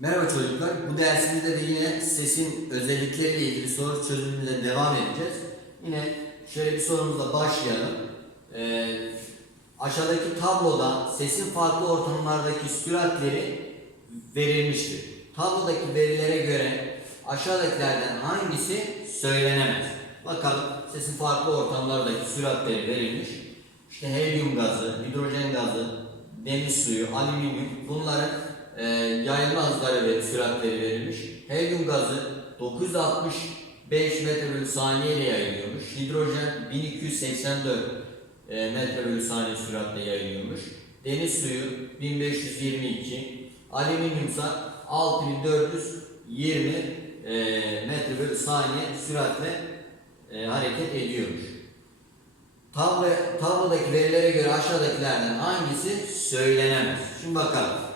Merhaba çocuklar. Bu dersimizde de yine sesin özellikleriyle ilgili soru çözümüyle devam edeceğiz. Yine şöyle bir sorumuzla başlayalım. Ee, aşağıdaki tabloda sesin farklı ortamlardaki süratleri verilmiştir. Tablodaki verilere göre aşağıdakilerden hangisi söylenemez? Bakalım sesin farklı ortamlardaki süratleri verilmiş. İşte helyum gazı, hidrojen gazı, deniz suyu, alüminyum bunların e, yayılma hızları ve süratleri verilmiş. Helyum gazı 965 metre bölü saniye ile yayılıyormuş. Hidrojen 1284 e, metre bölü saniye süratle yayılıyormuş. Deniz suyu 1522, alüminyum ise 6420 e, metre bölü saniye süratle e, hareket ediyormuş. Tablo, tablodaki verilere göre aşağıdakilerden hangisi söylenemez? Şimdi bakalım.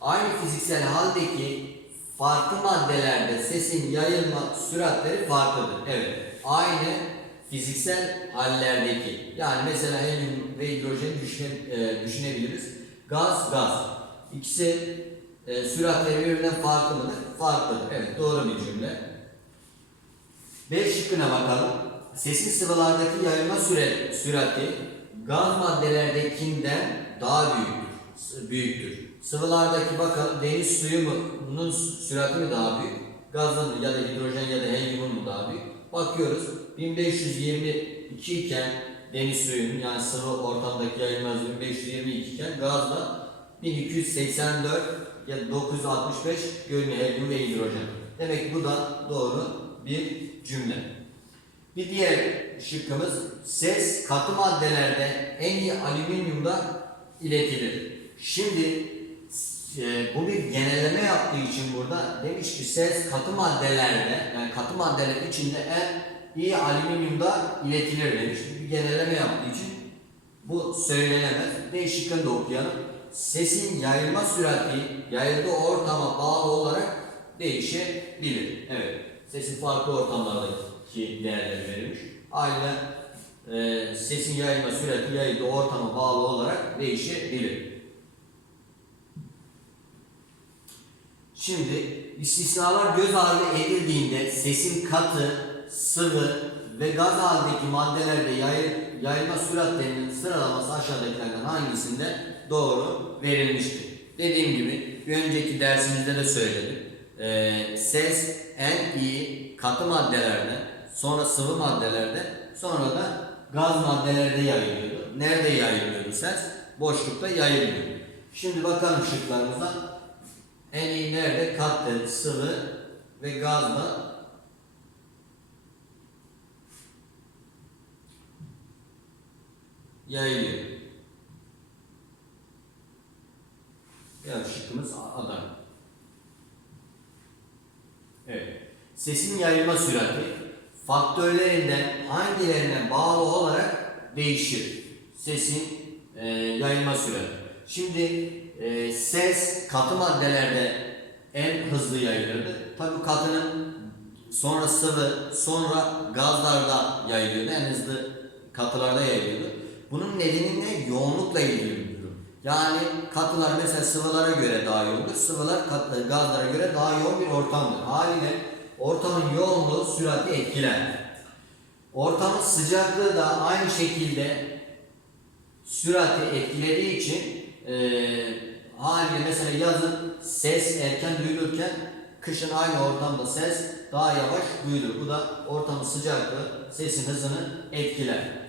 Aynı fiziksel haldeki farklı maddelerde sesin yayılma süratleri farklıdır. Evet. Aynı fiziksel hallerdeki yani mesela helyum ve hidrojeni düşüne, e, düşünebiliriz. Gaz, gaz. İkisi e, süratleri birbirinden farklı mıdır? Farklıdır. Evet doğru bir cümle. B şıkkına bakalım. Sesin sıvılardaki yayılma süre, sürati gaz maddelerdekinden daha büyüktür. büyüktür. Sıvılardaki bakalım deniz suyu mu, bunun sürati mi daha büyük? Gazın mı ya da hidrojen ya da helyumun mu daha büyük? Bakıyoruz 1522 iken deniz suyunun yani sıvı ortamdaki yayılma hızı 1522 iken gazla 1284 ya da 965 görünüyor helyum ve hidrojen. Demek bu da doğru bir cümle. Bir diğer şıkkımız ses katı maddelerde en iyi alüminyumda iletilir. Şimdi e, bu bir genelleme yaptığı için burada demiş ki ses katı maddelerde yani katı maddeler içinde en iyi alüminyumda iletilir demiş. Bir genelleme yaptığı için bu söylenemez. D şıkkını okuyalım. Sesin yayılma sürati yayıldığı ortama bağlı olarak değişebilir. Evet. Sesin farklı ortamlardaki değerleri verilmiş. Aynı e, sesin yayılma sürati yayıldığı ortama bağlı olarak değişebilir. Şimdi istisnalar göz ardı edildiğinde sesin katı, sıvı ve gaz halindeki maddelerde yayıl, yayılma süratlerinin sıralaması aşağıdakilerden hangisinde doğru verilmiştir? Dediğim gibi bir önceki dersimizde de söyledim. Ee, ses en iyi katı maddelerde, sonra sıvı maddelerde, sonra da gaz maddelerde yayılıyordu. Nerede yayılıyordu ses? Boşlukta yayılıyor. Şimdi bakalım şıklarımıza. En iyi nerede? Katı, sıvı ve gazla yayılıyor. Yani şıkkımız Adana. Evet. Sesin yayılma sürati faktörlerinden hangilerine bağlı olarak değişir? Sesin e, yayılma sürati. Şimdi e, ses katı maddelerde en hızlı yayılırdı. Tabi katının sonra sıvı, sonra gazlarda yayılıyordu. En hızlı katılarda yayılıyordu. Bunun nedeni ne? Yoğunlukla ilgili bir durum. Yani katılar mesela sıvılara göre daha yoğundur. Sıvılar katı, gazlara göre daha yoğun bir ortamdır. Haliyle ortamın yoğunluğu sürati etkiler. Ortamın sıcaklığı da aynı şekilde sürati etkilediği için e, haliyle mesela yazın ses erken duyulurken kışın aynı ortamda ses daha yavaş duyulur. Bu da ortamın sıcaklığı sesin hızını etkiler.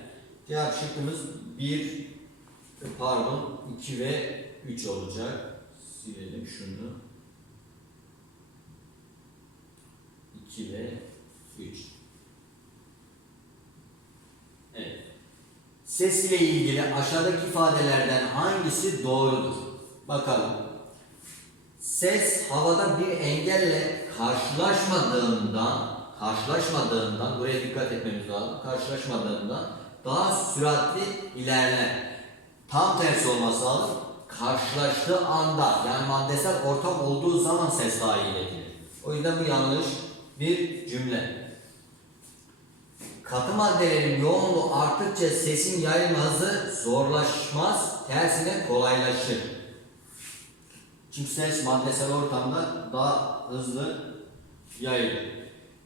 Cevap şıkkımız 1 pardon 2 ve 3 olacak. Silelim şunu. 2 ve 3. Evet. Ses ile ilgili aşağıdaki ifadelerden hangisi doğrudur? Bakalım. Ses havada bir engelle karşılaşmadığından, karşılaşmadığından, buraya dikkat etmemiz lazım, karşılaşmadığından daha süratli ilerler. Tam tersi olması lazım. Karşılaştığı anda, yani maddesel ortam olduğu zaman ses daha iyi iletilir. O yüzden bu yanlış bir cümle. Katı maddelerin yoğunluğu arttıkça sesin yayılma hızı zorlaşmaz, tersine kolaylaşır. Çünkü ses maddesel ortamda daha hızlı yayılır.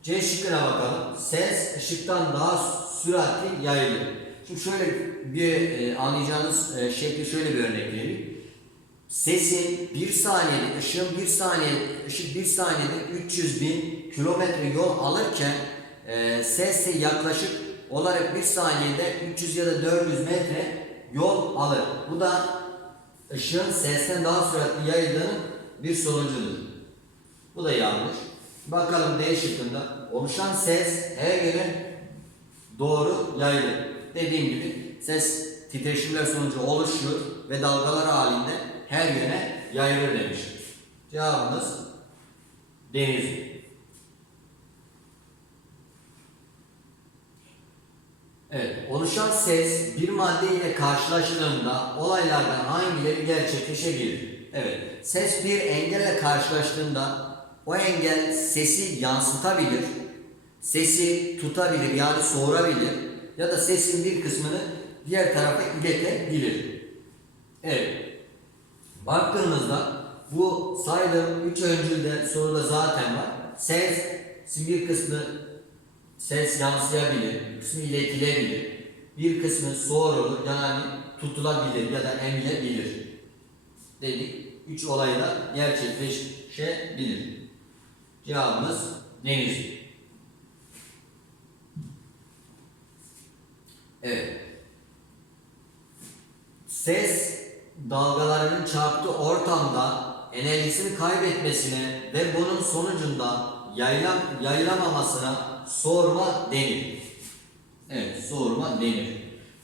C şıkkına bakalım. Ses ışıktan daha süratli yayılır. Şimdi şöyle bir e, anlayacağınız e, şekli şöyle bir örnek vereyim. Sesin bir saniyede, ışığın bir saniye, ışık bir saniyede 300 bin kilometre yol alırken e, ses de yaklaşık olarak bir saniyede 300 ya da 400 metre yol alır. Bu da ışığın sesten daha süratli yayıldığının bir sonucudur. Bu da yanlış. Bakalım D şıkkında oluşan ses her yöne doğru yayılır. Dediğim gibi ses titreşimler sonucu oluşur ve dalgalar halinde her yöne yayılır demiş. Cevabımız Denizli. Evet, oluşan ses bir madde ile karşılaştığında olaylardan hangileri gerçekleşebilir? Evet, ses bir engelle karşılaştığında o engel sesi yansıtabilir, sesi tutabilir yani soğurabilir ya da sesin bir kısmını diğer tarafa iletebilir. Evet, baktığımızda bu saydığım üç öncülde soruda zaten var. Sesin bir kısmı ses yansıyabilir, kısmı iletilebilir, bir kısmı soğurulur yani tutulabilir ya da emilebilir dedik. Üç olayda gerçekleşebilir. Cevabımız Denizli. Evet. Ses dalgalarının çarptığı ortamda enerjisini kaybetmesine ve bunun sonucunda yayılam, yayılamamasına soğurma denir. Evet, soğurma denir.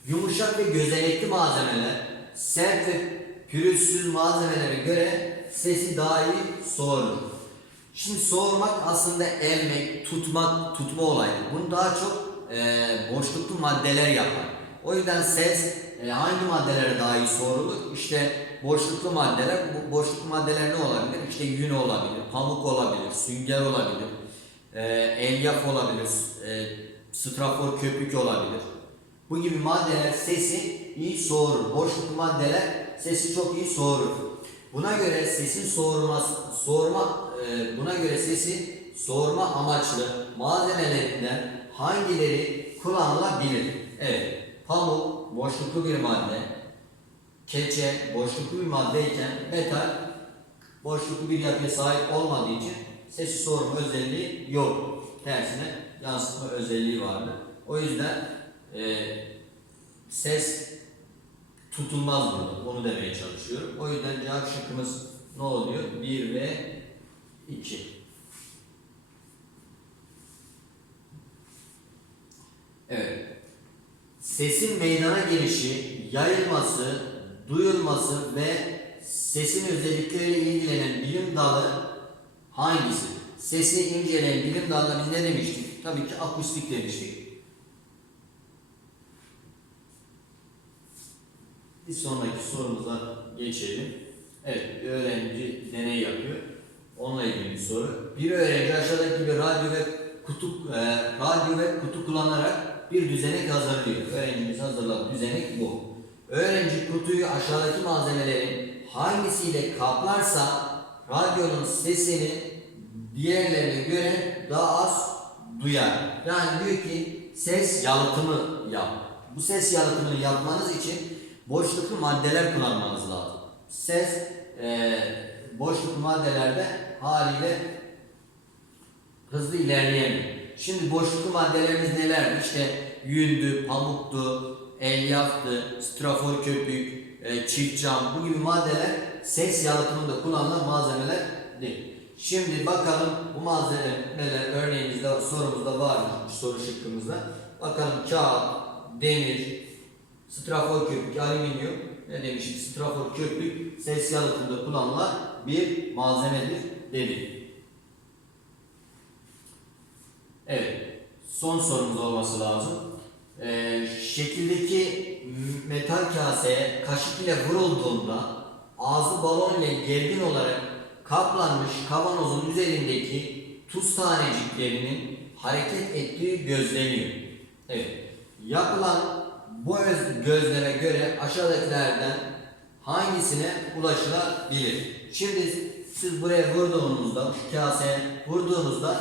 Yumuşak ve gözenekli malzemeler sert ve pürüzsüz malzemelere göre sesi daha iyi soğurur. Şimdi soğurmak aslında emmek, tutmak, tutma olayı. Bunu daha çok e, boşluklu maddeler yapar. O yüzden ses e, hangi maddelere daha iyi soğurulur? İşte boşluklu maddeler, bu boşluklu maddeler ne olabilir? İşte yün olabilir, pamuk olabilir, sünger olabilir, e, elyaf olabilir, e, strafor köpük olabilir. Bu gibi maddeler sesi iyi soğurur. Boşluklu maddeler sesi çok iyi soğurur. Buna göre sesin soğurması, soğurma, e, buna göre sesi soğurma amaçlı malzemelerinden hangileri kullanılabilir? Evet, pamuk boşluklu bir madde, keçe boşluklu bir maddeyken metal boşluklu bir yapıya sahip olmadığı için sesi soğurma özelliği yok. Tersine yansıtma özelliği vardır. O yüzden e, ses tutulmaz burada. Onu demeye çalışıyorum. O yüzden cevap şıkkımız ne oluyor? 1 ve 2. Evet. Sesin meydana gelişi, yayılması, duyulması ve sesin özellikleriyle ilgilenen bilim dalı hangisi? Sesi inceleyen bilim dalına ne demiştik? Tabii ki akustik demiştik. Bir sonraki sorumuza geçelim. Evet, bir öğrenci deney yapıyor. Onunla ilgili bir soru. Bir öğrenci aşağıdaki gibi radyo ve kutu, e, radyo ve kutu kullanarak bir düzenek hazırlıyor. Öğrencimiz hazırladı. Düzenek bu. Öğrenci kutuyu aşağıdaki malzemelerin hangisiyle kaplarsa radyonun sesini diğerlerine göre daha az duyar. Yani diyor ki ses yalıtımı yap. Bu ses yalıtımını yapmanız için boşluklu maddeler kullanmanız lazım. Ses e, boşluklu maddelerde haliyle hızlı ilerleyemiyor. Şimdi boşluklu maddelerimiz nelerdi? İşte yündü, pamuktu, elyaftı, strafor köpük, e, çift cam bu gibi maddeler ses yalıtımında kullanılan malzemeler değil. Şimdi bakalım bu malzemeler örneğimizde sorumuzda var mı? Soru şıkkımızda. Bakalım kağıt, demir, strafor köpük, alüminyum ne demiştik? Strafor köpük ses yalıtımında kullanılan bir malzemedir dedik. Evet. Son sorumuz olması lazım. Ee, şekildeki metal kaseye kaşık ile vurulduğunda ağzı balon ile gergin olarak kaplanmış kavanozun üzerindeki tuz taneciklerinin hareket ettiği gözleniyor. Evet. Yapılan bu öz- gözleme göre aşağıdakilerden hangisine ulaşılabilir? Şimdi siz buraya vurduğunuzda, şu kaseye vurduğunuzda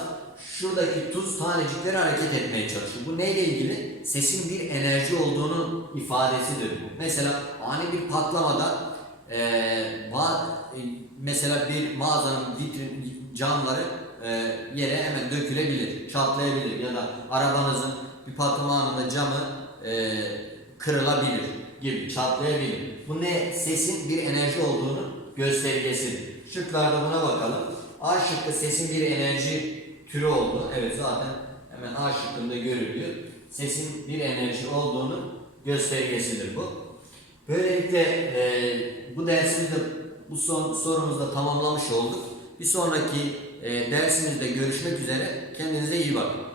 şuradaki tuz tanecikleri hareket etmeye çalışıyor. Bu neyle ilgili? Sesin bir enerji olduğunu ifadesidir bu. Mesela ani bir patlamada eee, va- e, mesela bir mağazanın vitrin camları e, yere hemen dökülebilir, çatlayabilir ya da arabanızın bir patlama anında camı e, kırılabilir gibi çatlayabilir. Bu ne? Sesin bir enerji olduğunu göstergesidir. Şıklarda buna bakalım. A şıkkı sesin bir enerji türü oldu. Evet zaten hemen A şıkkında görülüyor. Sesin bir enerji olduğunu göstergesidir bu. Böylelikle e, bu dersimizde bu son sorumuzda tamamlamış olduk. Bir sonraki e, dersimizde görüşmek üzere. Kendinize iyi bakın.